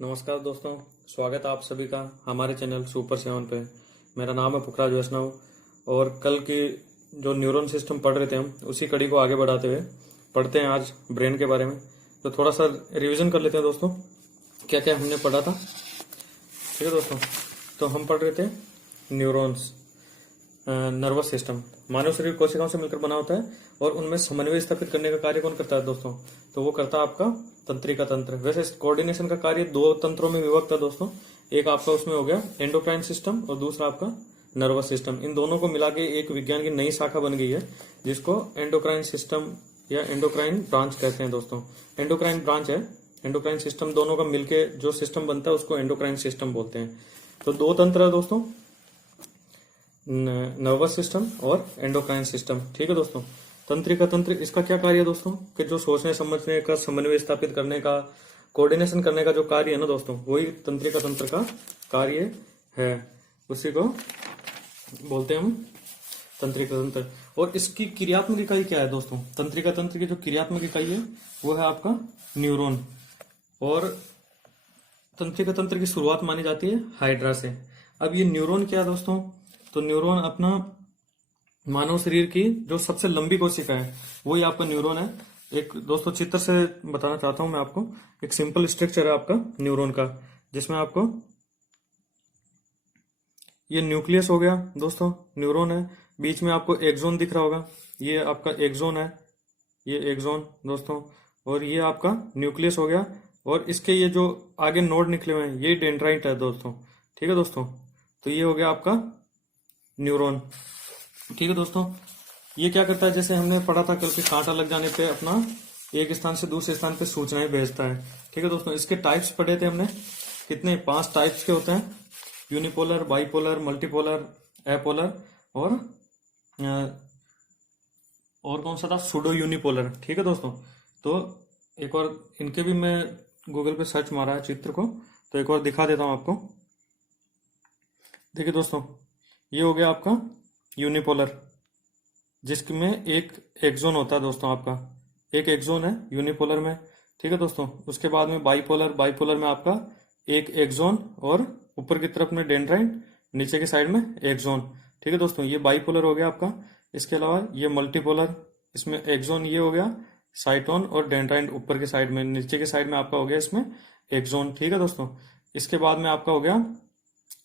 नमस्कार दोस्तों, स्वागत है आप सभी का हमारे चैनल सुपर 7 पे। मेरा नाम है पुखराज वैष्णव और कल की जो न्यूरॉन सिस्टम पढ़ रहे थे हम उसी कड़ी को आगे बढ़ाते हुए पढ़ते हैं आज ब्रेन के बारे में। तो थोड़ा सा रिवीजन कर लेते हैं दोस्तों, क्या क्या हमने पढ़ा था। ठीक है दोस्तों, तो हम पढ़ रहे थे न्यूरॉन्स, नर्वस सिस्टम मानव शरीर कोशिकाओं से मिलकर बना होता है और उनमें समन्वय स्थापित करने का कार्य कौन करता है दोस्तों? तो वो करता है आपका तंत्रिका तंत्र। वैसे कोऑर्डिनेशन का कार्य दो तंत्रों में विभक्त है दोस्तों। एक आपका उसमें हो गया एंडोक्राइन सिस्टम और दूसरा आपका नर्वस सिस्टम। इन दोनों को मिला के एक विज्ञान की नई शाखा बन गई है जिसको एंडोक्राइन सिस्टम या एंडोक्राइन ब्रांच कहते हैं दोस्तों। एंडोक्राइन ब्रांच है, एंडोक्राइन सिस्टम दोनों का मिलके जो सिस्टम बनता है उसको एंडोक्राइन सिस्टम बोलते हैं। तो दो तंत्र है दोस्तों, नर्वस सिस्टम और एंडोक्राइन सिस्टम। ठीक है दोस्तों, तंत्रिका तंत्र इसका क्या कार्य है दोस्तों? कि जो सोचने समझने का, समन्वय स्थापित करने का, कोऑर्डिनेशन करने का जो कार्य है ना दोस्तों, वही तंत्रिका तंत्र का कार्य है। उसी को बोलते हैं हम तंत्रिका तंत्र। और इसकी क्रियात्मक इकाई क्या है दोस्तों? तंत्रिका तंत्र की जो क्रियात्मक इकाई है वो है आपका न्यूरॉन। और तंत्रिका तंत्र की शुरुआत मानी जाती है हाइड्रा से। अब ये न्यूरॉन क्या है दोस्तों? तो न्यूरॉन अपना मानव शरीर की जो सबसे लंबी कोशिका है वही आपका न्यूरॉन है। एक दोस्तों चित्र से बताना चाहता हूं मैं आपको। एक सिंपल स्ट्रक्चर है आपका न्यूरॉन का, जिसमें आपको ये न्यूक्लियस हो गया दोस्तों, न्यूरॉन है। बीच में आपको एक्सोन दिख रहा होगा, ये आपका एक्सोन है, ये एक्सोन दोस्तों। और ये आपका न्यूक्लियस हो गया और इसके ये जो आगे नोड निकले हुए हैं ये डेंड्राइट है दोस्तों। ठीक है दोस्तों, तो ये हो गया आपका न्यूरॉन। ठीक है दोस्तों, ये क्या करता है, जैसे हमने पढ़ा था कल के कांटा लग जाने पे अपना एक स्थान से दूसरे स्थान पे सूचनाएं भेजता है। ठीक है दोस्तों, इसके टाइप्स पढ़े थे हमने। कितने? 5 टाइप्स के होते हैं, यूनिपोलर, बाइपोलर, मल्टीपोलर, एपोलर और कौन सा था? Pseudo unipolar. ठीक है दोस्तों, तो एक और इनके भी मैं गूगल पे सर्च मारा है चित्र को, तो एक और दिखा देता हूं आपको। देखिए दोस्तों, ये हो गया आपका यूनिपोलर, जिसमें एक एक्सोन होता है दोस्तों। आपका एक एक्सोन है यूनिपोलर में। ठीक है दोस्तों, उसके बाद में बाइपोलर, बाइपोलर में आपका एक एक्सोन और ऊपर की तरफ में डेंड्राइट, नीचे की साइड में एक्सोन। ठीक है दोस्तों, ये बाइपोलर हो गया आपका। इसके अलावा ये मल्टीपोलर, इसमें एक्सोन ये हो गया साइटोन और डेंड्राइट ऊपर की साइड में, नीचे की साइड में आपका हो गया इसमें एक्सोन। ठीक है दोस्तों, इसके बाद में आपका हो गया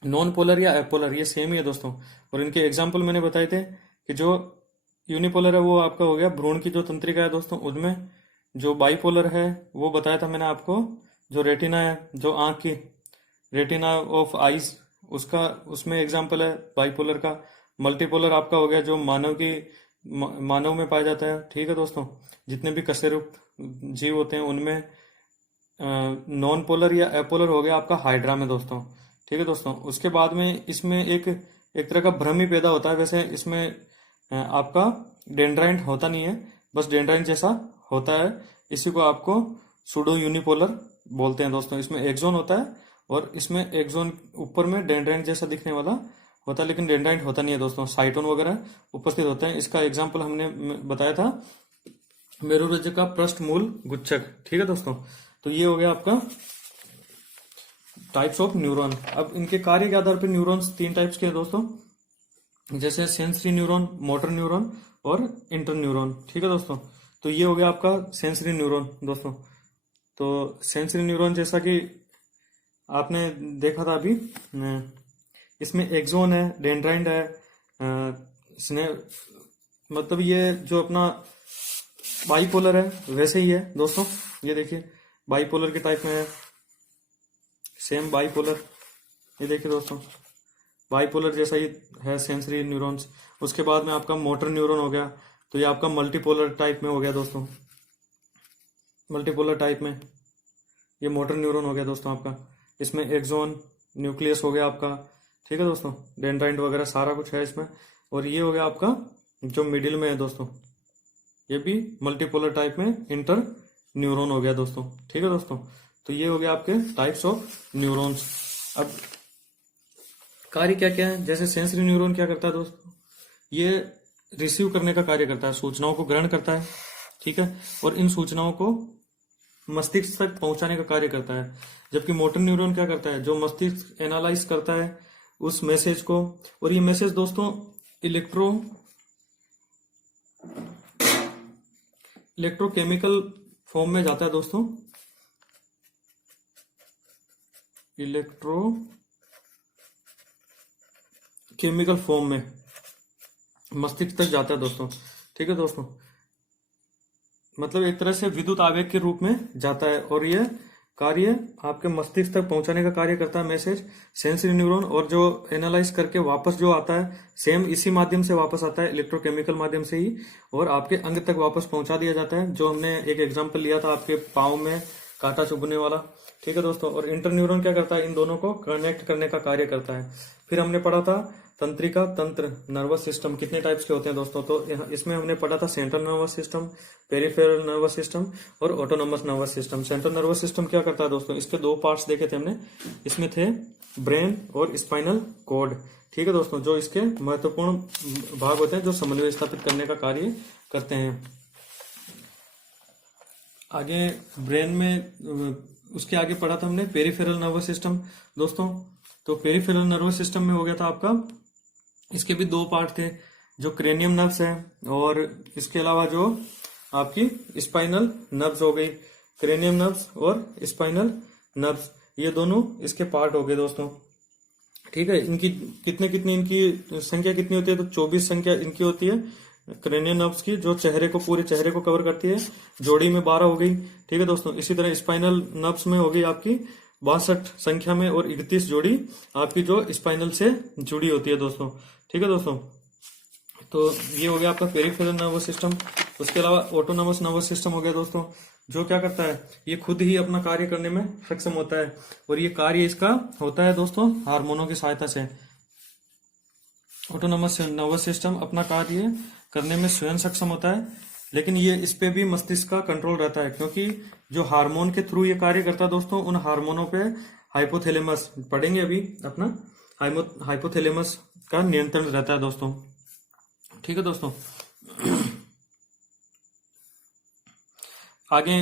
नॉन पोलर या एपोलर, ये सेम ही है दोस्तों। और इनके एग्जाम्पल मैंने बताए थे कि जो यूनिपोलर है वो आपका हो गया भ्रूण की जो तंत्रिका है दोस्तों उनमें। जो बाइपोलर है वो बताया था मैंने आपको, जो रेटिना है, जो आंख की रेटिना ऑफ आईज, उसका उसमें एग्जाम्पल है बाइपोलर का। मल्टीपोलर आपका हो गया जो मानव में पाया जाता है। ठीक है दोस्तों, जितने भी कशेरुक जीव होते हैं उनमें। नॉन पोलर या एपोलर हो गया आपका हाइड्रा में दोस्तों। ठीक है दोस्तों, उसके बाद में इसमें एक तरह का भ्रम ही पैदा होता है। वैसे इसमें आपका डेंड्राइट होता नहीं है, बस डेंड्राइट जैसा होता है। इसी को आपको सुडो यूनिपोलर बोलते हैं दोस्तों। इसमें एक्सोन होता है और इसमें एक्सोन ऊपर में डेंड्राइट जैसा दिखने वाला होता है, लेकिन डेंड्राइट होता नहीं है दोस्तों। साइटोन वगैरह उपस्थित होते हैं। इसका एग्जाम्पल हमने बताया था मेरुरज्जु का पृष्ठ मूल गुच्छक। ठीक है दोस्तों, तो ये हो गया आपका टाइप्स ऑफ न्यूरॉन। अब इनके कार्य के आधार पर न्यूरॉन्स 3 टाइप्स के हैं दोस्तों, जैसे सेंसरी न्यूरॉन, मोटर न्यूरॉन और इंटर न्यूरॉन। ठीक है दोस्तों, तो ये हो गया आपका सेंसरी न्यूरॉन दोस्तों। तो सेंसरी न्यूरॉन जैसा कि आपने देखा था अभी, इसमें एक्सोन है, डेंड्राइट है, मतलब ये जो अपना बाइपोलर है वैसे ही है दोस्तों। ये देखिए बाइपोलर के टाइप में है, सेम बाइपोलर। ये देखिए दोस्तों, बाइपोलर जैसा ही है सेंसरी न्यूरॉन्स। उसके बाद में आपका मोटर न्यूरॉन हो गया, तो ये आपका मल्टीपोलर टाइप में हो गया दोस्तों। मल्टीपोलर टाइप में ये मोटर न्यूरॉन हो गया दोस्तों आपका। इसमें एक्सोन, न्यूक्लियस हो गया आपका। ठीक है दोस्तों, डेंड्राइट वगैरह सारा कुछ है इसमें। और ये हो गया आपका जो मिडिल में है दोस्तों, ये भी मल्टीपोलर टाइप में इंटर न्यूरॉन हो गया दोस्तों। ठीक है दोस्तों, तो ये हो गया आपके टाइप्स ऑफ न्यूरॉन्स। अब कार्य क्या क्या है? जैसे सेंसरी न्यूरॉन क्या करता है दोस्तों? ये रिसीव करने का कार्य करता है, सूचनाओं को ग्रहण करता है। ठीक है, और इन सूचनाओं को मस्तिष्क तक पहुंचाने का कार्य करता है, जबकि मोटर न्यूरॉन क्या करता है, जो मस्तिष्क एनालाइज करता है उस मैसेज को, और ये मैसेज दोस्तों इलेक्ट्रोकेमिकल फॉर्म में जाता है दोस्तों, इलेक्ट्रोकेमिकल फॉर्म में मस्तिष्क तक जाता है दोस्तों। ठीक है दोस्तों, मतलब एक तरह से विद्युत आवेग के रूप में जाता है, और यह कार्य आपके मस्तिष्क तक पहुंचाने का कार्य करता है मैसेज सेंसरी न्यूरॉन, और जो एनालाइज करके वापस जो आता है सेम इसी माध्यम से वापस आता है, इलेक्ट्रोकेमिकल माध्यम से ही, और आपके अंग तक वापस पहुंचा दिया जाता है, जो हमने एक एग्जांपल लिया था आपके पाँव में कांटा चुभने वाला। ठीक है दोस्तों, और इंटरन्यूरॉन क्या करता है, इन दोनों को कनेक्ट करने का कार्य करता है। फिर हमने पढ़ा था तंत्रिका तंत्र नर्वस सिस्टम कितने टाइप्स के होते हैं दोस्तों, तो इसमें हमने पढ़ा था central nervous system, peripheral nervous system और autonomous nervous system. Central nervous system क्या करता है दोस्तों, इसके दो पार्ट्स देखे थे हमने, इसमें थे ब्रेन और स्पाइनल कॉर्ड। ठीक है दोस्तों, जो इसके महत्वपूर्ण भाग होते हैं जो समन्वय स्थापित करने का कार्य करते हैं। आगे ब्रेन में उसके आगे पढ़ा था हमने पेरिफेरल नर्वस सिस्टम दोस्तों। तो पेरिफेरल नर्वस सिस्टम में हो गया था आपका, इसके भी दो पार्ट थे, जो क्रेनियम नर्व्स है और इसके अलावा जो आपकी स्पाइनल नर्व्स हो गई, क्रेनियम नर्व्स और स्पाइनल नर्व्स, ये दोनों इसके पार्ट हो गए दोस्तों। ठीक है, इनकी इनकी संख्या कितनी होती है, तो 24 संख्या इनकी होती है क्रेनियम नर्व्स की, जो पूरे चेहरे को कवर करती है। जोड़ी में 12 हो गई। ठीक है दोस्तों, इसी तरह स्पाइनल नर्व्स में हो गई आपकी 62 संख्या में, और 31 जोड़ी आपकी जो स्पाइनल से जुड़ी होती है दोस्तों। ठीक है दोस्तों, तो ये हो गया आपका पेरिफेरल नर्वस सिस्टम। उसके अलावा ऑटोनोमस नर्वस सिस्टम हो गया दोस्तों, जो क्या करता है, ये खुद ही अपना कार्य करने में सक्षम होता है, और ये कार्य इसका होता है दोस्तों हार्मोनों की सहायता से। ऑटोनोमस नर्वस सिस्टम अपना कार्य करने में स्वयं सक्षम होता है, लेकिन ये इस पे भी मस्तिष्क का कंट्रोल रहता है, क्योंकि जो हार्मोन के थ्रू ये कार्य करता है दोस्तों, उन हार्मोनों पे हाइपोथैलेमस पढ़ेंगे अभी अपना, हाइपोथैलेमस का नियंत्रण रहता है दोस्तों। ठीक है दोस्तों, आगे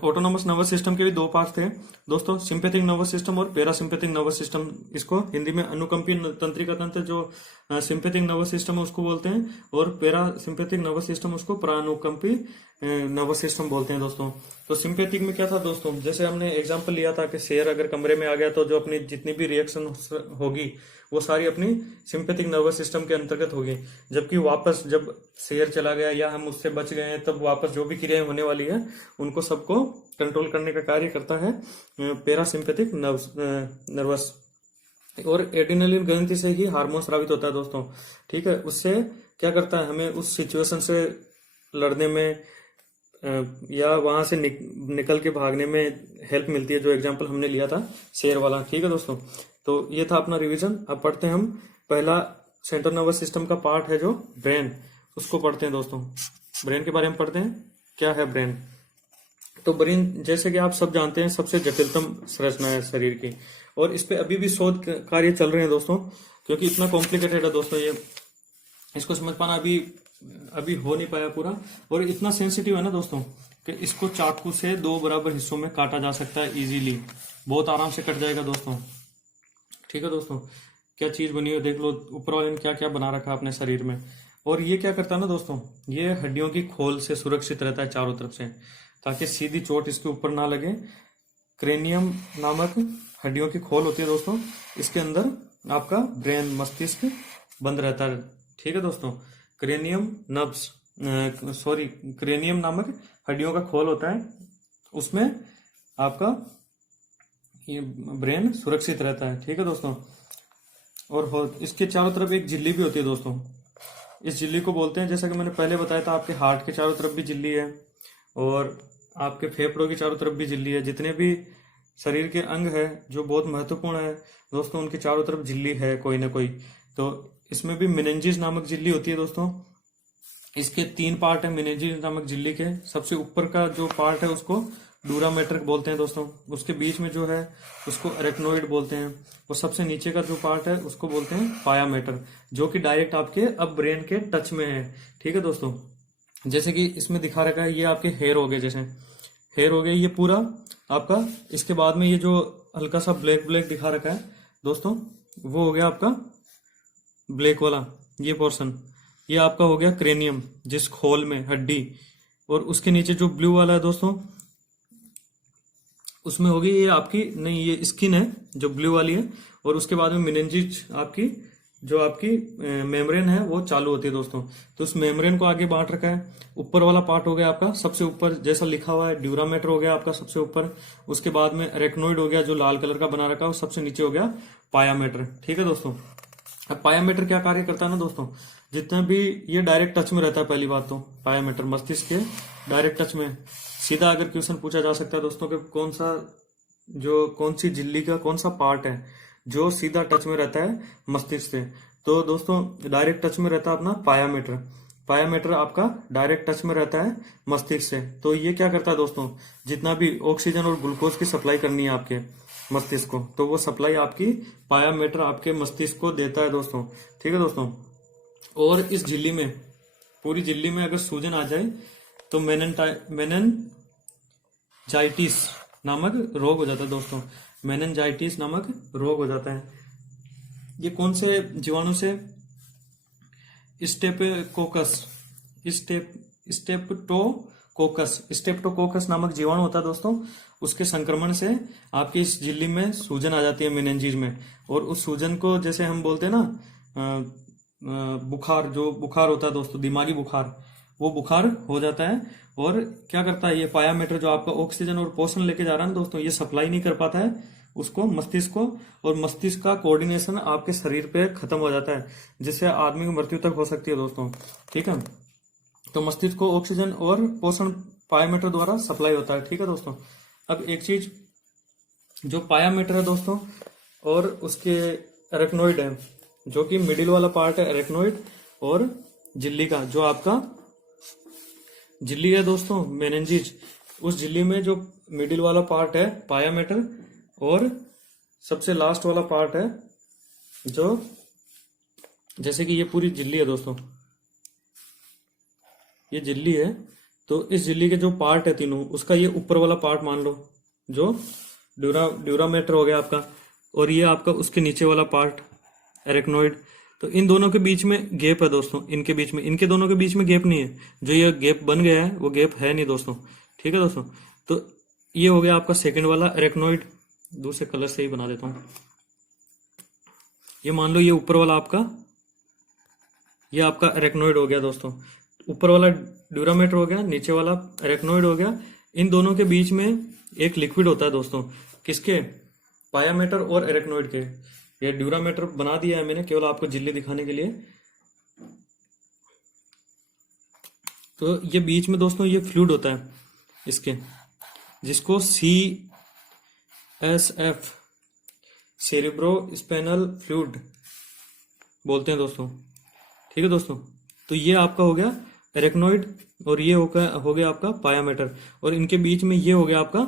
ऑटोनोमस नर्वस सिस्टम के भी दो पार्ट थे दोस्तों, सिंपैथिक नर्वस सिस्टम और पैरासिम्पैथिक नर्वस सिस्टम। इसको हिंदी में अनुकंपी तंत्रिका तंत्र, जो सिंपैथिक नर्वस सिस्टम है उसको बोलते हैं, और पैरासिम्पैथिक नर्वस सिस्टम उसको प्रानुकंपी नर्वस सिस्टम बोलते हैं दोस्तों। तो सिंपैथिक में क्या था दोस्तों, जैसे हमने एग्जांपल लिया था कि शेर अगर कमरे में आ गया तो जो अपनी जितनी भी रिएक्शन होगी वो सारी अपनी सिंपैथिक नर्वस सिस्टम के अंतर्गत होगी, जबकि वापस जब शेर चला गया या हम उससे बच गए हैं, तब वापस जो भी क्रियाएं होने वाली है उनको सबको कंट्रोल करने का कार्य करता है पैरासिम्पैथिक नर्वस। और एड्रेनलिन ग्रंथि से ही हार्मोन स्रावित होता है दोस्तों। ठीक है, उससे क्या करता है, हमें उस सिचुएशन से लड़ने में या वहां से निकल के भागने में हेल्प मिलती है, जो एग्जांपल हमने लिया था शेर वाला। ठीक है दोस्तों, तो ये था अपना रिवीजन। अब पढ़ते हैं हम पहला सेंट्रल नर्वस सिस्टम का पार्ट है जो ब्रेन, उसको पढ़ते हैं दोस्तों। ब्रेन के बारे में पढ़ते हैं, क्या है ब्रेन। तो ब्रेन जैसे कि आप सब जानते हैं सबसे जटिलतम संरचना है शरीर की, और इस पे अभी भी शोध कार्य चल रहे हैं दोस्तों, क्योंकि इतना कॉम्प्लिकेटेड है दोस्तों, ये इसको समझ पाना अभी हो नहीं पाया पूरा, और इतना सेंसिटिव है ना दोस्तों कि इसको चाकू से 2 बराबर हिस्सों में काटा जा सकता है इजीली, बहुत आराम से कट जाएगा दोस्तों। ठीक है दोस्तों, क्या चीज बनी हो देख लो, ऊपर वाले ने क्या क्या बना रखा है अपने शरीर में। और ये क्या करता है ना दोस्तों, ये हड्डियों की खोल से सुरक्षित रहता है चारों तरफ से, ताकि सीधी चोट इसके ऊपर ना लगे। क्रेनियम नामक हड्डियों की खोल होती है दोस्तों, इसके अंदर आपका ब्रेन मस्तिष्क बंद रहता है। ठीक है दोस्तों, क्रेनियम नामक हड्डियों का खोल होता है, उसमें आपका ये ब्रेन सुरक्षित रहता है। ठीक है दोस्तों, और इसके चारों तरफ एक झिल्ली भी होती है दोस्तों, इस झिल्ली को बोलते हैं, जैसा कि मैंने पहले बताया था, आपके हार्ट के चारों तरफ भी झिल्ली है, और आपके फेफड़ों की चारों तरफ भी झिल्ली है। जितने भी शरीर के अंग है जो बहुत महत्वपूर्ण है दोस्तों, उनके चारों तरफ झिल्ली है कोई ना कोई। तो इसमें भी मेनिंजेस नामक झिल्ली होती है दोस्तों। इसके 3 पार्ट है मेनिंजेस नामक झिल्ली के। सबसे ऊपर का जो पार्ट है उसको डूरा मैटर बोलते हैं दोस्तों, उसके बीच में जो है उसको अरेक्नोइड बोलते हैं, और सबसे नीचे का जो पार्ट है उसको बोलते हैं पाया मैटर, जो कि डायरेक्ट आपके अब ब्रेन के टच में है। ठीक है दोस्तों, जैसे कि इसमें दिखा रखा है, ये आपके हेयर हो गए, जैसे हेयर हो गया ये पूरा आपका। इसके बाद में ये जो हल्का सा ब्लैक ब्लैक दिखा रखा है दोस्तों, वो हो गया आपका ब्लैक वाला ये पोर्शन। ये आपका हो गया क्रेनियम, जिस खोल में हड्डी, और उसके नीचे जो ब्लू वाला है दोस्तों, उसमें होगी ये आपकी, नहीं ये स्किन है जो ब्लू वाली है, और उसके बाद में मेनिंजेस आपकी, जो आपकी मेम्ब्रेन है वो चालू होती है दोस्तों। तो उस मेम्ब्रेन को आगे बांट रखा है। ऊपर वाला पार्ट हो गया आपका सबसे ऊपर, जैसा लिखा हुआ है ड्यूरामेटर हो गया आपका सबसे ऊपर। उसके बाद में अरेक्नोइड हो गया जो लाल कलर का बना रखा है, और सबसे नीचे हो गया पायामेटर। ठीक है दोस्तों। अब पायामेटर क्या कार्य करता है ना दोस्तों, जितना भी ये डायरेक्ट टच में रहता है, पहली बात तो पायामेटर मस्तिष्क के डायरेक्ट टच में। सीधा अगर क्वेश्चन पूछा जा सकता है दोस्तों कि कौन सी झिल्ली का कौन सा पार्ट है जो सीधा टच में रहता है मस्तिष्क से, तो दोस्तों डायरेक्ट टच में रहता है अपना पायामेटर। पायामेटर आपका डायरेक्ट टच में रहता है मस्तिष्क से। तो ये क्या करता है दोस्तों, जितना भी ऑक्सीजन और ग्लूकोज की सप्लाई करनी है आपके मस्तिष्क को, तो वो सप्लाई आपकी पायामेटर आपके मस्तिष्क को देता है दोस्तों। ठीक है दोस्तों। और इस झिल्ली में, पूरी झिल्ली में अगर सूजन आ जाए तो मेनिनजाइटिस नामक रोग हो जाता है दोस्तों। मेनिनजाइटिस नामक रोग हो जाता है। ये कौन से जीवाणु से, स्टेप्टोकोकस नामक जीवाणु होता है दोस्तों। उसके संक्रमण से आपकी इस झिल्ली में सूजन आ जाती है मेनिंजेस में, और उस सूजन को जैसे हम बोलते हैं ना बुखार, जो बुखार होता है दोस्तों दिमागी बुखार, वो बुखार हो जाता है। और क्या करता है ये पायामेटर, जो आपका ऑक्सीजन और पोषण लेके जा रहा है ना दोस्तों, ये सप्लाई नहीं कर पाता है उसको मस्तिष्क को, और मस्तिष्क का कोऑर्डिनेशन आपके शरीर पे खत्म हो जाता है, जिससे आदमी की मृत्यु तक हो सकती है दोस्तों। ठीक है। तो मस्तिष्क को ऑक्सीजन और पोषण पायामेटर द्वारा सप्लाई होता है। ठीक है दोस्तों। अब एक चीज, जो पायामेटर है दोस्तों और उसके एरेक्नोइड है, जो कि मिडिल वाला पार्ट है एरेक्नोइड, और झिल्ली का जो आपका झिल्ली है दोस्तों मेनिंजेस, उस झिल्ली में जो मिडिल वाला पार्ट है पायामेटर, और सबसे लास्ट वाला पार्ट है जो, जैसे कि ये पूरी झिल्ली है दोस्तों, ये झिल्ली है, तो इस झिल्ली के जो पार्ट है तीनों, उसका ये ऊपर वाला पार्ट मान लो जो ड्यूरामेटर हो गया आपका, और ये आपका उसके नीचे वाला पार्ट एरेक्नोइड। तो इन दोनों के बीच में गैप है दोस्तों, इनके बीच में, इनके दोनों के बीच में गैप नहीं है। जो ये गैप बन गया है वो गैप है नहीं दोस्तों। ठीक है दोस्तों। तो ये हो गया आपका सेकंड वाला एरेक्नोइड। दूसरे कलर से ही बना देता हूं। ये मान लो ये ऊपर वाला आपका, ये आपका एरेक्नोइड हो गया दोस्तों। ऊपर वाला ड्यूरामेटर हो गया, नीचे वाला एरेक्नोइड हो गया। इन दोनों के बीच में एक लिक्विड होता है दोस्तों, किसके, पायामेटर और एरेक्नोइड के। ये ड्यूरामेटर बना दिया है मैंने केवल आपको झिल्ली दिखाने के लिए। तो ये बीच में दोस्तों ये फ्लूइड होता है इसके, जिसको CSF सेरेब्रोस्पाइनल फ्लूइड बोलते हैं दोस्तों। ठीक है दोस्तों। तो ये आपका हो गया एरेक्नोइड, और ये हो गया आपका पायामेटर, और इनके बीच में ये हो गया आपका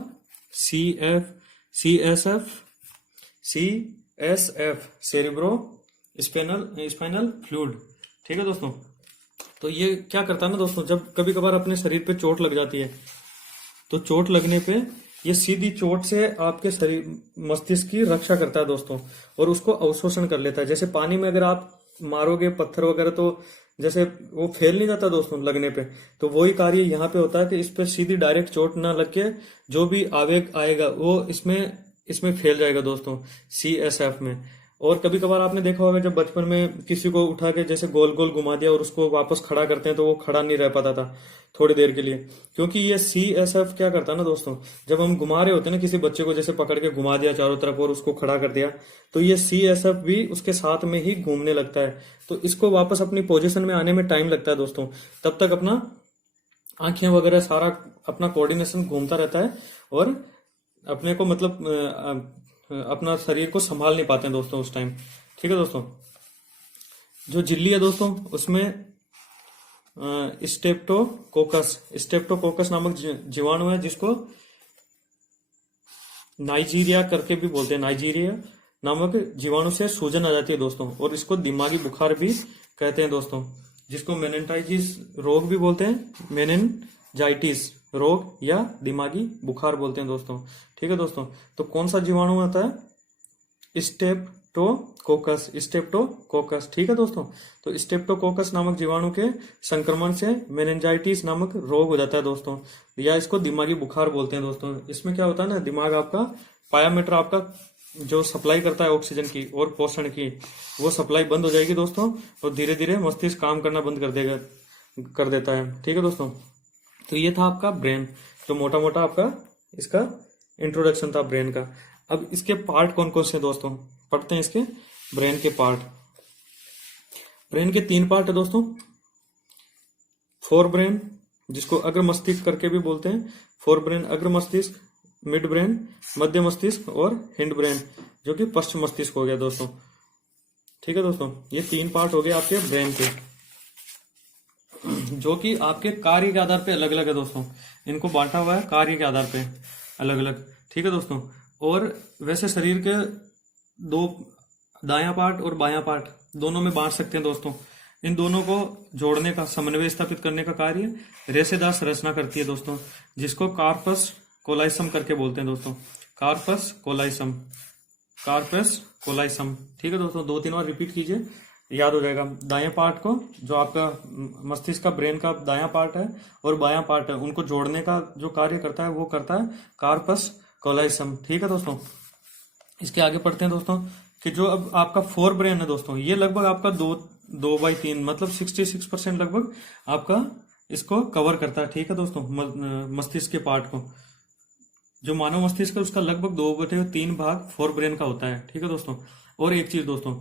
CSF सेरेब्रोस्पाइनल फ्लूइड। ठीक है दोस्तों। तो ये क्या करता है ना दोस्तों, जब कभी कभार अपने शरीर पे चोट लग जाती है, तो चोट लगने पे ये सीधी चोट से आपके शरीर मस्तिष्क की रक्षा करता है दोस्तों, और उसको अवशोषण कर लेता है। जैसे पानी में अगर आप मारोगे पत्थर वगैरह, तो जैसे वो फैल नहीं जाता दोस्तों लगने पे, तो वही कार्य यहाँ पे होता है कि इस पे सीधी डायरेक्ट चोट ना लग के जो भी आवेग आएगा वो इसमें फैल जाएगा दोस्तों, CSF में। और कभी कभार आपने देखा होगा जब बचपन में किसी को उठा के जैसे गोल गोल घुमा दिया और उसको वापस खड़ा करते हैं, तो वो खड़ा नहीं रह पाता था थोड़ी देर के लिए, क्योंकि ये CSF क्या करता है ना दोस्तों, जब हम घुमा रहे होते हैं ना किसी बच्चे को, जैसे पकड़ के घुमा दिया चारों तरफ और उसको खड़ा कर दिया, तो ये CSF भी उसके साथ में ही घूमने लगता है। तो इसको वापस अपनी पोजीशन में आने में टाइम लगता है दोस्तों, तब तक अपना आंखें वगैरह सारा अपना कोऑर्डिनेशन घूमता रहता है, और अपने को मतलब अपना शरीर को संभाल नहीं पाते हैं दोस्तों उस टाइम। ठीक है दोस्तों। जो झिल्ली है दोस्तों उसमें स्टेप्टोकोकस नामक जीवाणु है, जिसको नाइजीरिया करके भी बोलते हैं। नाइजीरिया नामक जीवाणु से सूजन आ जाती है दोस्तों, और इसको दिमागी बुखार भी कहते हैं दोस्तों, जिसको मेनिनजाइटिस रोग भी बोलते हैं, मेनिनजाइटिस रोग या दिमागी बुखार बोलते हैं दोस्तों। ठीक है दोस्तों, तो कौन सा जीवाणु आता है? Streptococcus, streptococcus. ठीक है दोस्तों, तो स्टेप्टोकोकस नामक जीवाणु के संक्रमण से मेनिंजाइटिस नामक रोग हो जाता है दोस्तों, या इसको दिमागी बुखार बोलते हैं दोस्तों। इसमें क्या होता है ना, दिमाग आपका पायामीटर आपका जो सप्लाई करता है ऑक्सीजन की और पोषण की, वो सप्लाई बंद हो जाएगी दोस्तों, और धीरे धीरे मस्तिष्क काम करना बंद कर देता है। ठीक है दोस्तों, तो ये था आपका ब्रेन, जो मोटा मोटा आपका इसका इंट्रोडक्शन था ब्रेन का। अब इसके पार्ट कौन कौन से दोस्तों पढ़ते हैं, इसके ब्रेन के पार्ट। ब्रेन के 3 पार्ट है दोस्तों। फोर ब्रेन, जिसको अग्र मस्तिष्क करके भी बोलते हैं, फोर ब्रेन अग्र मस्तिष्क, मिड ब्रेन मध्य मस्तिष्क, और हिंड ब्रेन जो कि पश्चिम मस्तिष्क हो गया दोस्तों। ठीक है दोस्तों, ये 3 पार्ट हो गए आपके ब्रेन के, जो कि आपके कार्य के आधार पे अलग अलग है दोस्तों। इनको बांटा हुआ है कार्य के आधार पे अलग अलग। ठीक है दोस्तों, और वैसे शरीर के 2 दायां पार्ट और बायां पार्ट दोनों में बांट सकते हैं दोस्तों। इन दोनों को जोड़ने का, समन्वय स्थापित करने का कार्य रेशेदार संरचना करती है दोस्तों, जिसको कार्पस कोलाइसम करके बोलते हैं दोस्तों। Corpus callosum, corpus callosum. ठीक है दोस्तों, 2-3 बार रिपीट कीजिए, याद हो जाएगा। दाएं पार्ट को, जो आपका मस्तिष्क का ब्रेन का दायां पार्ट है और बायां पार्ट है, उनको जोड़ने का जो कार्य करता है वो करता है कार्पस कोलाइसम। ठीक है दोस्तों, इसके आगे पढ़ते हैं दोस्तों कि जो अब आपका फोर ब्रेन है दोस्तों, ये लगभग आपका 2/3 मतलब 66% लगभग आपका इसको कवर करता है। ठीक है दोस्तों, मस्तिष्क के पार्ट को, जो मानव मस्तिष्क है उसका लगभग 2/3 भाग फोर ब्रेन का होता है। ठीक है दोस्तों, और एक चीज दोस्तों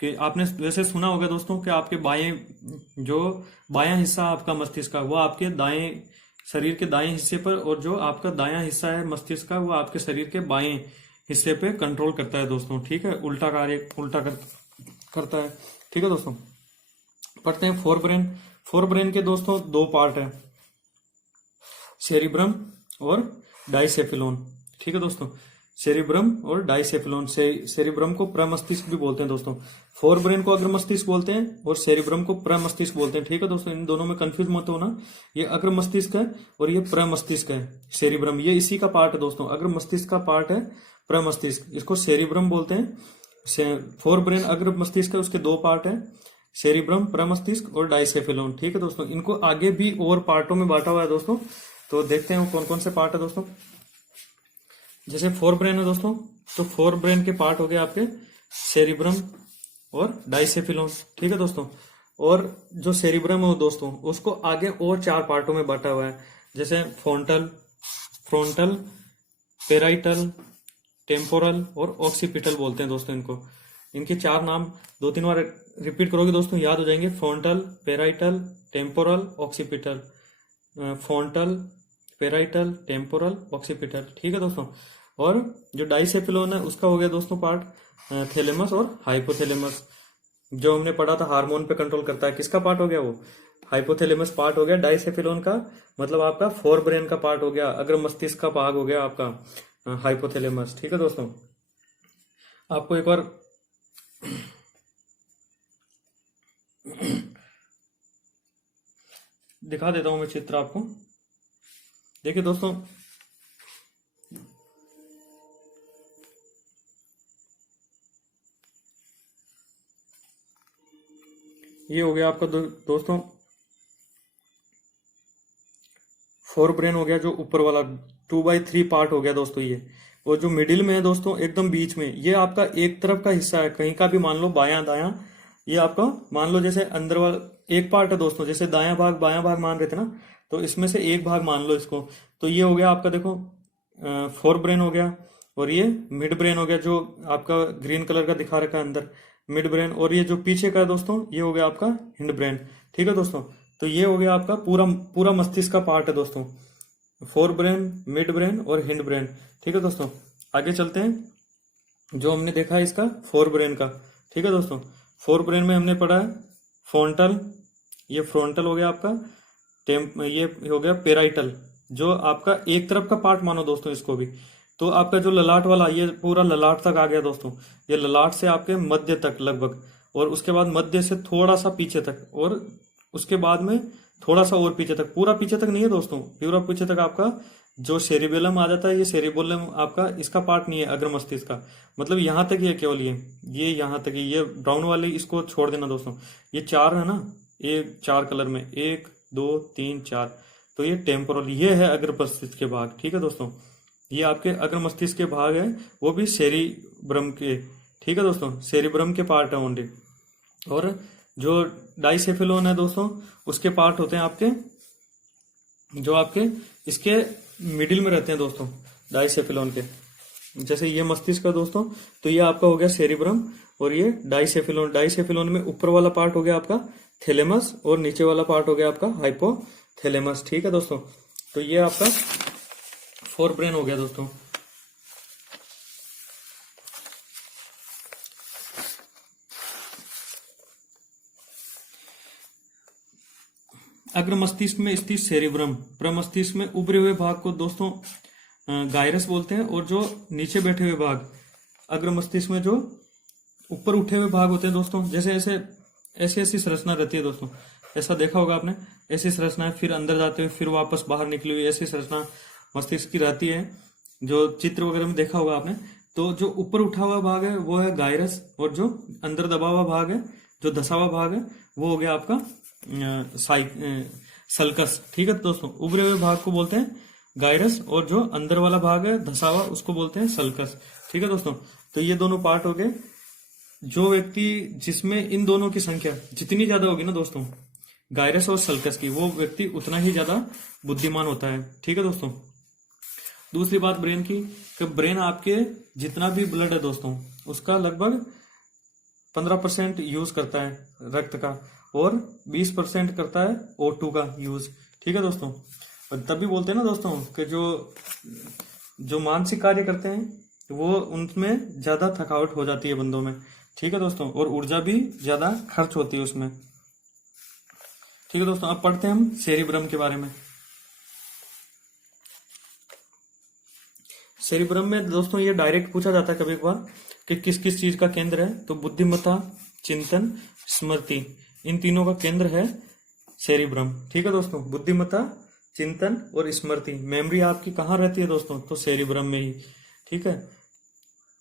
कि आपने वैसे सुना होगा दोस्तों कि आपके बायां हिस्सा आपका मस्तिष्क का, वो आपके दाएं शरीर के दाएं हिस्से पर, और जो आपका दायां हिस्सा है मस्तिष्क का, वो आपके शरीर के बाएं हिस्से पे कंट्रोल करता है दोस्तों। ठीक है, उल्टा करता है। ठीक है दोस्तों, पढ़ते हैं फोर ब्रेन। फोर ब्रेन के दोस्तों 2 पार्ट है, सेरिब्रम और डाइसेफिलोन। ठीक है दोस्तों, सेरिब्रम और डाइसेफिलोन। सेरिब्रम को प्रमस्तिष्क भी बोलते हैं दोस्तों। फोर ब्रेन को अग्र मस्तिष्क बोलते हैं और सेरिब्रम को प्रमस्तिष्क बोलते हैं। ठीक है दोस्तों, इन दोनों में कंफ्यूज मत होना, ये अग्र मस्तिष्क है और ये प्रमस्तिष्क है। सेरिब्रम ये इसी का पार्ट है दोस्तों, अग्र मस्तिष्क का पार्ट है प्रमस्तिष्क, इसको सेरिब्रम बोलते हैं। फोर ब्रेन अग्र मस्तिष्क है, उसके 2 पार्ट है, सेरिब्रम प्रमस्तिष्क और डाइसेफिलोन। ठीक है दोस्तों, इनको आगे भी और पार्टों में बांटा हुआ है दोस्तों, तो देखते हैं कौन कौन से पार्ट है दोस्तों। जैसे फोर ब्रेन है दोस्तों, तो फोर ब्रेन के पार्ट हो गए आपके सेरिब्रम और डाइसेफिलोन। ठीक है दोस्तों, और जो सेरिब्रम है दोस्तों, उसको आगे और 4 पार्टों में बांटा हुआ है, जैसे फ्रंटल, पेराइटल, टेम्पोरल और ऑक्सीपिटल बोलते हैं दोस्तों इनको। इनके 4 नाम 2-3 बार रिपीट करोगे दोस्तों, याद हो जाएंगे। Frontal, parietal, temporal, occipital. Frontal, parietal, temporal, occipital. ठीक है दोस्तों, और जो डाइसेफिलोन है उसका हो गया दोस्तों पार्ट थैलेमस और हाइपोथैलेमस। जो हमने पढ़ा था हार्मोन पे कंट्रोल करता है, किसका पार्ट हो गया वो? हाइपोथैलेमस पार्ट हो गया डाइसेफिलोन का, मतलब आपका फोर ब्रेन का पार्ट हो गया, अग्र मस्तिष्क का भाग हो गया आपका हाइपोथैलेमस। ठीक है दोस्तों, आपको एक बार दिखा देता हूं मैं चित्र आपको। देखिए दोस्तों, ये हो गया आपका दोस्तों फोर ब्रेन हो गया, जो ऊपर वाला 2/3 पार्ट हो गया दोस्तों ये। और जो मिडिल में है दोस्तों एकदम बीच में, ये आपका एक तरफ का हिस्सा है, कहीं का भी मान लो बायां दायां, ये आपका मान लो जैसे अंदर वाला एक पार्ट है दोस्तों, जैसे दायां भाग बायां भाग मान रहे थे ना, तो इसमें से एक भाग मान लो इसको। तो ये हो गया आपका देखो फोर ब्रेन हो गया, और ये मिड ब्रेन हो गया जो आपका ग्रीन कलर का दिखा रखा है अंदर, मिड ब्रेन। और ये जो पीछे का है दोस्तों, ये हो गया आपका हिंड ब्रेन। ठीक है दोस्तों, तो ये हो गया आपका पूरा मस्तिष्क का पार्ट है दोस्तों, फोर ब्रेन, मिड ब्रेन और हिंड ब्रेन। ठीक है दोस्तों, आगे चलते हैं। जो हमने देखा है इसका फोर ब्रेन का, ठीक है दोस्तों, फोर ब्रेन में हमने पढ़ा है फ्रंटल, ये फ्रंटल हो गया आपका, ये हो गया पेराइटल, जो आपका एक तरफ का पार्ट मानो दोस्तों इसको भी। तो आपका जो ललाट वाला, ये पूरा ललाट तक आ गया दोस्तों, ये ललाट से आपके मध्य तक लगभग, और उसके बाद मध्य से थोड़ा सा पीछे तक, और उसके बाद में थोड़ा सा और पीछे तक, पूरा पीछे तक नहीं है दोस्तों, पूरा पीछे तक आपका जो सेरिबेलम आ जाता है, ये सेरिबेलम आपका इसका पार्ट नहीं है अग्र मस्तिष्क का, मतलब यहाँ तक ही है केवल ये यहाँ तक ही, ये ब्राउन वाले इसको छोड़ देना दोस्तों। ये चार है ना, ये चार कलर में, 1 2 3 4, तो ये टेम्पोरल, ये है अग्र मस्तिष्क के भाग, ठीक है दोस्तों। ये आपके अग्र मस्तिष्क के भाग है, वो भी सेरिब्रम के, ठीक है दोस्तों, सेरिब्रम के पार्ट है ओनली। और जो डाइसेफेलोन है दोस्तों, उसके पार्ट होते हैं आपके, जो आपके इसके मिडिल में रहते हैं दोस्तों, डाइसेफेलोन के। जैसे ये मस्तिष्क का दोस्तों, तो ये आपका हो गया सेरिब्रम, और ये डाइसेफेलोन, डाइसेफेलोन में ऊपर वाला पार्ट हो गया आपका थैलेमस, और नीचे वाला पार्ट हो गया आपका हाइपोथैलेमस, ठीक है दोस्तों। तो ये आपका फोर ब्रेन हो गया दोस्तों। अग्र मस्तिष्क में स्थित सेरिब्रम प्रमस्तिष्क में उभरे हुए भाग को दोस्तों गायरस बोलते हैं, और जो नीचे बैठे हुए भाग अग्र मस्तिष्क में जो ऊपर उठे हुए भाग होते हैं दोस्तों, जैसे ऐसे ऐसी ऐसी संरचना रहती है दोस्तों, ऐसा देखा होगा आपने, ऐसी संरचना है, फिर अंदर जाते हुए फिर वापस बाहर निकली हुई ऐसी संरचना मस्तिष्क की रहती है, जो चित्र वगैरह में देखा होगा आपने। तो जो ऊपर उठा हुआ भाग है वो है गायरस, और जो अंदर दबा हुआ भाग है, जो धसा हुआ भाग है, वो हो गया आपका सल्कस, ठीक है दोस्तों। उभरे हुए भाग को बोलते हैं गायरस, और जो अंदर वाला भाग है धसा हुआ, उसको बोलते हैं सल्कस, ठीक है दोस्तों। तो ये दोनों पार्ट हो गए। जो व्यक्ति जिसमें इन दोनों की संख्या जितनी ज्यादा होगी ना दोस्तों, गायरस और सल्कस की, वो व्यक्ति उतना ही ज्यादा बुद्धिमान होता है, ठीक है दोस्तों। दूसरी बात ब्रेन की, कि ब्रेन आपके जितना भी ब्लड है दोस्तों, उसका लगभग 15% यूज करता है रक्त का, और 20% करता है O2 का यूज, ठीक है दोस्तों। और तभी बोलते हैं ना दोस्तों कि जो मानसिक कार्य करते हैं वो उनमें ज्यादा थकावट हो जाती है बंदों में, ठीक है दोस्तों, और ऊर्जा भी ज्यादा खर्च होती है उसमें, ठीक है दोस्तों। अब पढ़ते हैं हम सेरिब्रम के बारे में। सेरिब्रम में दोस्तों ये डायरेक्ट पूछा जाता है कभी कभार कि किस किस चीज का केंद्र है, तो बुद्धिमत्ता, चिंतन, स्मृति, इन तीनों का केंद्र है सेरिब्रम, ठीक है दोस्तों। बुद्धिमत्ता, चिंतन और स्मृति, मेमोरी आपकी कहाँ रहती है दोस्तों, तो सेरिब्रम में ही, ठीक है।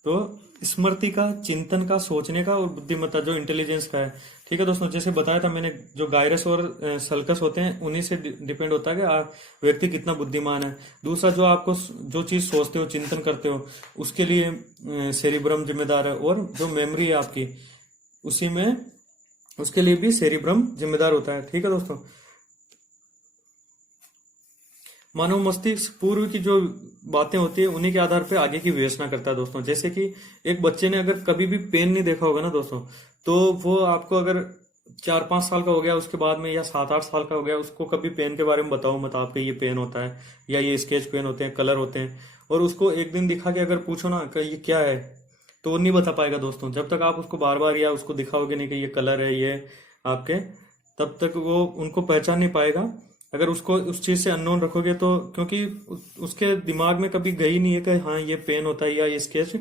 तो स्मृति का, चिंतन का, सोचने का, और बुद्धिमत्ता जो इंटेलिजेंस का है, ठीक है दोस्तों। जैसे बताया था मैंने, जो गायरस और सल्कस होते हैं उन्हीं से डिपेंड होता है कि व्यक्ति कितना बुद्धिमान है। दूसरा, जो आपको जो चीज सोचते हो, चिंतन करते हो, उसके लिए सेरिब्रम जिम्मेदार है, और जो मेमोरी है आपकी, उसी में उसके लिए भी सेरिब्रम जिम्मेदार होता है, ठीक है दोस्तों। मानव मस्तिष्क पूर्व की जो बातें होती है उन्हीं के आधार पे आगे की विवेचना करता है दोस्तों। जैसे कि एक बच्चे ने अगर कभी भी पेन नहीं देखा होगा ना दोस्तों, तो वो आपको अगर 4-5 साल का हो गया उसके बाद में, या 7-8 साल का हो गया, उसको कभी पेन के बारे में बताओ मत, आपके ये पेन होता है, या ये स्केच पेन होते हैं, कलर होते हैं, और उसको एक दिन दिखा के अगर पूछो ना कि ये क्या है, तो वो नहीं बता पाएगा दोस्तों। जब तक आप उसको बार बार या उसको दिखाओगे नहीं कि ये कलर है, ये आपके, तब तक वो उनको पहचान नहीं पाएगा। अगर उसको उस चीज से अननोन रखोगे तो, क्योंकि उसके दिमाग में कभी गई नहीं है कि हाँ ये पेन होता है, या ये स्केच,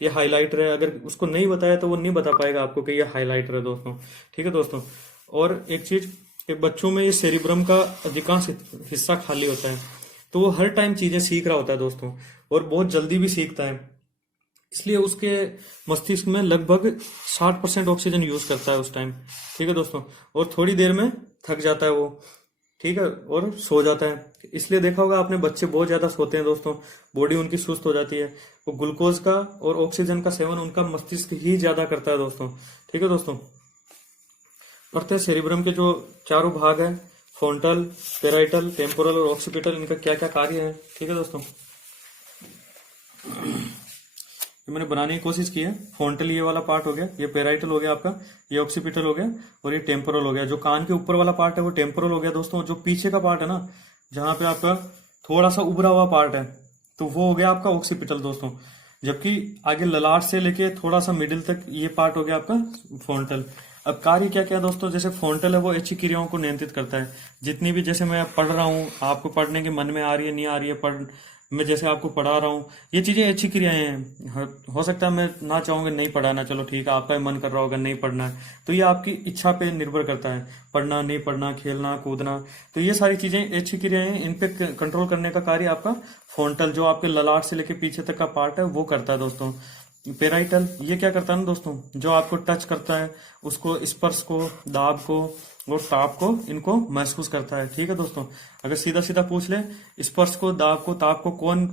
ये हाइलाइटर है, अगर उसको नहीं बताया तो वो नहीं बता पाएगा आपको कि ये हाइलाइटर है दोस्तों, ठीक है दोस्तों। और एक चीज, बच्चों में ये सेरिब्रम का अधिकांश हिस्सा खाली होता है, तो वो हर टाइम चीजें सीख रहा होता है दोस्तों, और बहुत जल्दी भी सीखता है, इसलिए उसके मस्तिष्क में लगभग 60% ऑक्सीजन यूज करता है उस टाइम, ठीक है दोस्तों। और थोड़ी देर में थक जाता है वो, ठीक है, और सो जाता है। इसलिए देखा होगा आपने, बच्चे बहुत ज्यादा सोते हैं दोस्तों, बॉडी उनकी सुस्त हो जाती है। वो ग्लूकोज का और ऑक्सीजन का सेवन उनका मस्तिष्क ही ज्यादा करता है दोस्तों, ठीक है दोस्तों। पढ़ते हैं सेरिब्रम के जो चारों भाग है, फ्रंटल, पेराइटल, टेम्पोरल और ऑक्सीपिटल, इनका क्या क्या कार्य है, ठीक है दोस्तों। ये मैंने बनाने की कोशिश की है। फ्रंटल ये वाला पार्ट हो गया, ये पेराइटल हो गया आपका, ये ऑक्सीपिटल हो गया, और ये टेम्पोरल हो गया। जो कान के ऊपर वाला पार्ट है वो टेम्पोरल हो गया दोस्तों। जो पीछे का पार्ट है ना, जहाँ पे आपका थोड़ा सा उभरा हुआ पार्ट है, तो वो हो गया आपका ऑक्सीपिटल दोस्तों। जबकि आगे ललाट से लेके थोड़ा सा मिडिल तक ये पार्ट हो गया आपका फ्रंटल। अब कार्य क्या क्या दोस्तों, जैसे फ्रंटल है वो ऐच्छिक क्रियाओं को नियंत्रित करता है। जितनी भी, जैसे मैं पढ़ रहा हूँ, आपको पढ़ने के मन में आ रही है, नहीं आ रही है, मैं जैसे आपको पढ़ा रहा हूँ, ये चीजें अच्छी क्रियाएं हैं। हो सकता है मैं ना चाहूंगा नहीं पढ़ाना, चलो ठीक है, आपका भी मन कर रहा होगा नहीं पढ़ना है, तो ये आपकी इच्छा पे निर्भर करता है, पढ़ना नहीं पढ़ना, खेलना कूदना। तो ये सारी चीजें अच्छी क्रियाएं हैं, इन पे कंट्रोल करने का कार्य आपका फ्रंटल, जो आपके ललाट से लेके पीछे तक का पार्ट है, वो करता है दोस्तों। पेराइटल ये क्या करता है ना दोस्तों, जो आपको टच करता है, उसको स्पर्श को, दाब को और ताप को, इनको महसूस करता है। ठीक है दोस्तों, अगर सीधा सीधा पूछ ले, स्पर्श को, दाब को, ताप को कौन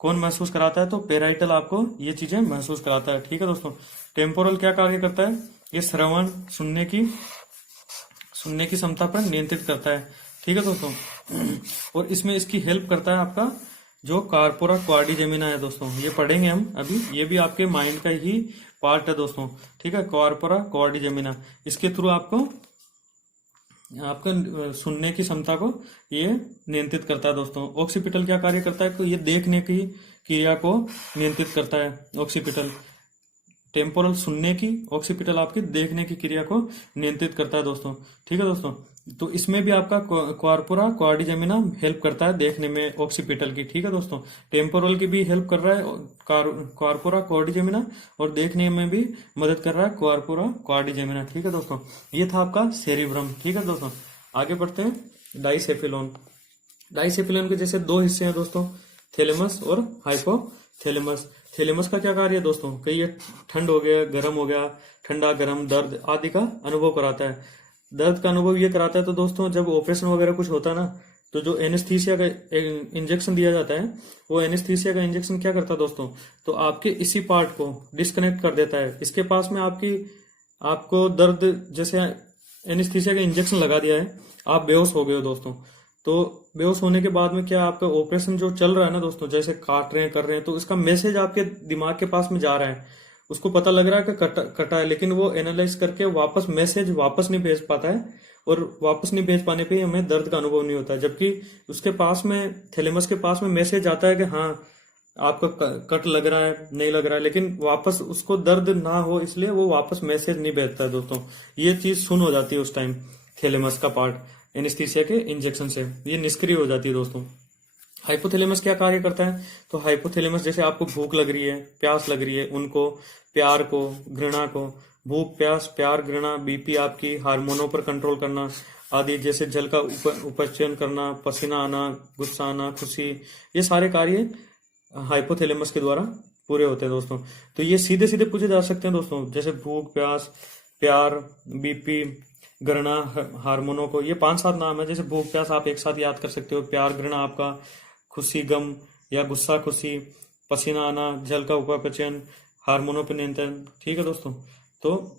कौन महसूस कराता है, तो पेराइटल आपको ये चीजें महसूस कराता है। ठीक है दोस्तों, टेम्पोरल क्या कार्य करता है, ये श्रवण, सुनने की क्षमता पर नियंत्रित करता है। ठीक है दोस्तों, और इसमें इसकी हेल्प करता है आपका जो कार्पोरा क्वाड्रिजेमिना है दोस्तों, ये पढ़ेंगे हम अभी, ये भी आपके माइंड का ही पार्ट है दोस्तों। ठीक है, कार्पोरा क्वाड्रिजेमिना, इसके थ्रू आपको आपका सुनने की क्षमता को ये नियंत्रित करता है दोस्तों। ऑक्सीपिटल क्या कार्य करता है, तो ये देखने की क्रिया को नियंत्रित करता है ऑक्सीपिटल। टेम्पोरल सुनने की, ऑक्सीपिटल आपकी देखने की क्रिया को नियंत्रित करता है दोस्तों। ठीक है दोस्तों, तो इसमें भी आपका कॉर्पोरा क्वाड्रिजेमिना हेल्प करता है देखने में ऑक्सीपिटल की। ठीक है दोस्तों, टेम्पोरल की भी हेल्प कर रहा है कॉर्पोरा क्वाड्रिजेमिना, और देखने में भी मदद कर रहा है कॉर्पोरा क्वाड्रिजेमिना। ठीक है दोस्तों, ये था आपका सेरिब्रम। ठीक है दोस्तों, आगे बढ़ते हैं। डाइसेफिलोन, डाइसेफिलोन के जैसे दो हिस्से हैं दोस्तों, थैलेमस और हाइपोथैलेमस। थैलेमस का क्या कार्य है दोस्तों, कई ये ठंड हो गया, गर्म हो गया, ठंडा गर्म, दर्द आदि का अनुभव कराता है। दर्द का अनुभव ये कराता है तो दोस्तों, जब ऑपरेशन वगैरह कुछ होता है ना, तो जो एनेस्थीसिया का इंजेक्शन दिया जाता है, वो एनेस्थीसिया का इंजेक्शन क्या करता है दोस्तों, तो आपके इसी पार्ट को डिस्कनेक्ट कर देता है। इसके पास में आपको दर्द, जैसे एनेस्थीसिया का इंजेक्शन लगा दिया है, आप बेहोश हो गए हो दोस्तों, तो बेहोश होने के बाद में क्या, आपका ऑपरेशन जो चल रहा है ना दोस्तों, जैसे काट रहे हैं, कर रहे हैं, तो इसका मैसेज आपके दिमाग के पास में जा रहा है, उसको पता लग रहा है कि कटा है, लेकिन वो एनालाइज करके वापस मैसेज वापस नहीं भेज पाता है, और वापस नहीं भेज पाने पे हमें दर्द का अनुभव नहीं होता। जबकि उसके पास में, थैलेमस के पास में मैसेज आता है कि हाँ आपका कट लग रहा है, नहीं लग रहा है, लेकिन वापस उसको दर्द ना हो इसलिए वो वापस मैसेज नहीं भेजता है दोस्तों। ये चीज सुन हो जाती है उस टाइम, थैलेमस का पार्ट एनेस्थीसिया के इंजेक्शन से ये निष्क्रिय हो जाती है दोस्तों। हाइपोथैलेमस क्या कार्य करता है, तो हाइपोथैलेमस जैसे आपको भूख लग रही है, प्यास लग रही है, उनको, प्यार को, घृणा को, भूख, प्यास, प्यार, घृणा, बीपी आपकी, हार्मोनों पर कंट्रोल करना आदि, जैसे जल का उपचयन करना, पसीना आना, गुस्सा आना, खुशी, ये सारे कार्य हाइपोथैलेमस के द्वारा पूरे होते हैं दोस्तों। तो ये सीधे सीधे पूछे जा सकते हैं दोस्तों, जैसे भूख, प्यास, प्यार, बीपी, घृणा, हार्मोनों को, ये 5-7 नाम है। जैसे भूख, प्यास आप एक साथ याद कर सकते हो, प्यार, घृणा आपका, खुशी, गम या गुस्सा, खुशी, पसीना आना, जल का उपापचयन, हार्मोनों पर नियंत्रण। ठीक है दोस्तों, तो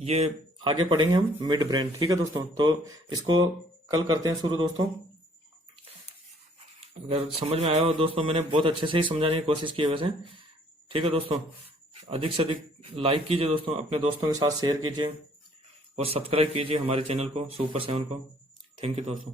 ये आगे पढ़ेंगे हम मिड ब्रेन। ठीक है दोस्तों, तो इसको कल करते हैं शुरू दोस्तों। अगर समझ में आया हो दोस्तों, मैंने बहुत अच्छे से ही समझाने की कोशिश की है वैसे। ठीक है दोस्तों, अधिक से अधिक लाइक कीजिए दोस्तों, अपने दोस्तों के साथ शेयर कीजिए, और सब्सक्राइब कीजिए हमारे चैनल को, सुपर 7 को। थैंक यू दोस्तों।